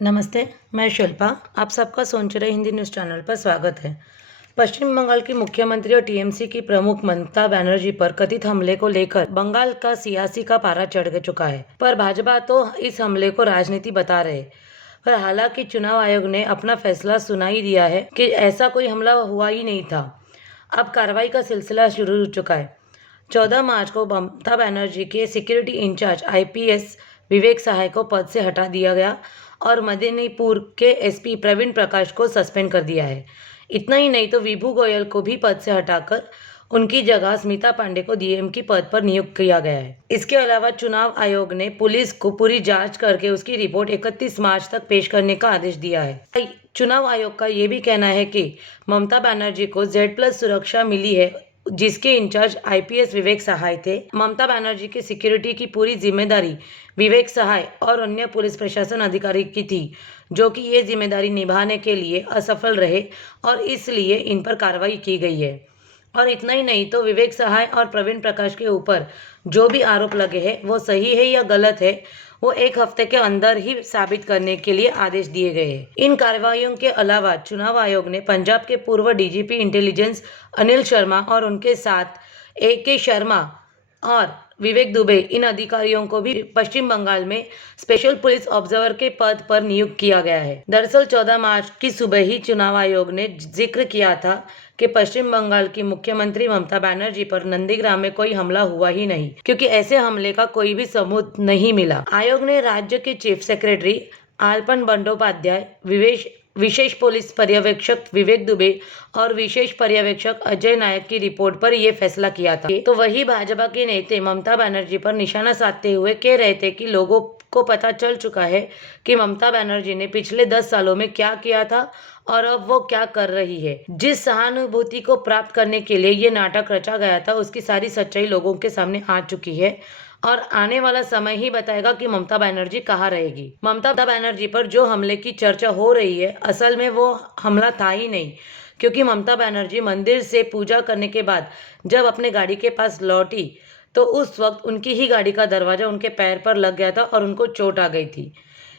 नमस्ते, मैं शिल्पा। आप सबका सोनचरे हिंदी न्यूज़ चैनल पर स्वागत है। पश्चिम बंगाल की मुख्यमंत्री और टीएमसी की प्रमुख ममता बनर्जी पर कथित हमले को लेकर बंगाल का सियासी का पारा चढ़ चुका है, पर भाजपा तो इस हमले को राजनीति बता रहे। पर हालांकि चुनाव आयोग ने अपना फैसला सुनाई दिया है कि ऐसा कोई हमला हुआ ही नहीं था। अब कार्रवाई का सिलसिला शुरू हो चुका है। 14 मार्च को ममता बनर्जी के सिक्योरिटी इंचार्ज आईपीएस विवेक सहाय को पद से हटा दिया गया और मदिनीपुर के एसपी प्रवीण प्रकाश को सस्पेंड कर दिया है। इतना ही नहीं तो विभू गोयल को भी पद से हटाकर उनकी जगह स्मिता पांडे को डीएम की पद पर नियुक्त किया गया है। इसके अलावा चुनाव आयोग ने पुलिस को पूरी जांच करके उसकी रिपोर्ट 31 मार्च तक पेश करने का आदेश दिया है। चुनाव आयोग का ये भी कहना है कि ममता बनर्जी को Z+ सुरक्षा मिली है, जिसके इंचार्ज आईपीएस विवेक सहाय थे। ममता बनर्जी की सिक्योरिटी की पूरी जिम्मेदारी विवेक सहाय और अन्य पुलिस प्रशासन अधिकारी की थी, जो कि ये जिम्मेदारी निभाने के लिए असफल रहे और इसलिए इन पर कार्रवाई की गई है। और इतना ही नहीं तो विवेक सहाय और प्रवीण प्रकाश के ऊपर जो भी आरोप लगे हैं वो सही है या गलत है, वो 1 हफ्ते के अंदर ही साबित करने के लिए आदेश दिए गए हैं। इन कार्रवाइयों के अलावा चुनाव आयोग ने पंजाब के पूर्व डीजीपी इंटेलिजेंस अनिल शर्मा और उनके साथ AK शर्मा और विवेक दुबे, इन अधिकारियों को भी पश्चिम बंगाल में स्पेशल पुलिस ऑब्जर्वर के पद पर नियुक्त किया गया है। दरअसल 14 मार्च की सुबह ही चुनाव आयोग ने जिक्र किया था कि पश्चिम बंगाल की मुख्यमंत्री ममता बनर्जी पर नंदीग्राम में कोई हमला हुआ ही नहीं, क्योंकि ऐसे हमले का कोई भी सबूत नहीं मिला। आयोग ने राज्य के चीफ सेक्रेटरी आलपन बंडोपाध्याय, विशेष पुलिस पर्यवेक्षक विवेक दुबे और विशेष पर्यवेक्षक अजय नायक की रिपोर्ट पर यह फैसला किया था। तो वही भाजपा के नेता ममता बनर्जी पर निशाना साधते हुए कह रहे थे कि लोगों को पता चल चुका है कि ममता बनर्जी ने पिछले 10 सालों में क्या किया था और अब वो क्या कर रही है। जिस सहानुभूति को प्राप्त करने के लिए ये नाटक रचा गया था, उसकी सारी सच्चाई लोगों के सामने आ चुकी है और आने वाला समय ही बताएगा कि ममता बनर्जी कहाँ रहेगी। ममता बनर्जी पर जो हमले की चर्चा हो रही है, असल में वो हमला था ही नहीं, क्योंकि ममता बनर्जी मंदिर से पूजा करने के बाद जब अपने गाड़ी के पास लौटी तो उस वक्त उनकी ही गाड़ी का दरवाजा उनके पैर पर लग गया था और उनको चोट आ गई थी।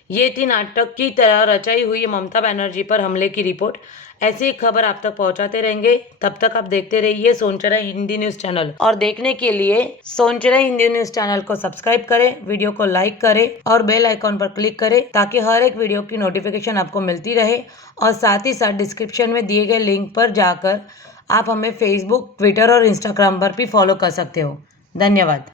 ये थी नाटक की तरह रचाई हुई ममता बनर्जी पर हमले की रिपोर्ट। ऐसी ही खबर आप तक पहुंचाते रहेंगे। तब तक आप देखते रहिए सोनचरा हिंदी न्यूज़ चैनल, और देखने के लिए सोनचरा हिंदी न्यूज़ चैनल को सब्सक्राइब करें, वीडियो को लाइक करें और बेल आइकॉन पर क्लिक करें, ताकि हर एक वीडियो की नोटिफिकेशन आपको मिलती रहे। और साथ ही साथ डिस्क्रिप्शन में दिए गए लिंक पर जाकर आप हमें फेसबुक, ट्विटर और इंस्टाग्राम पर भी फॉलो कर सकते हो। धन्यवाद।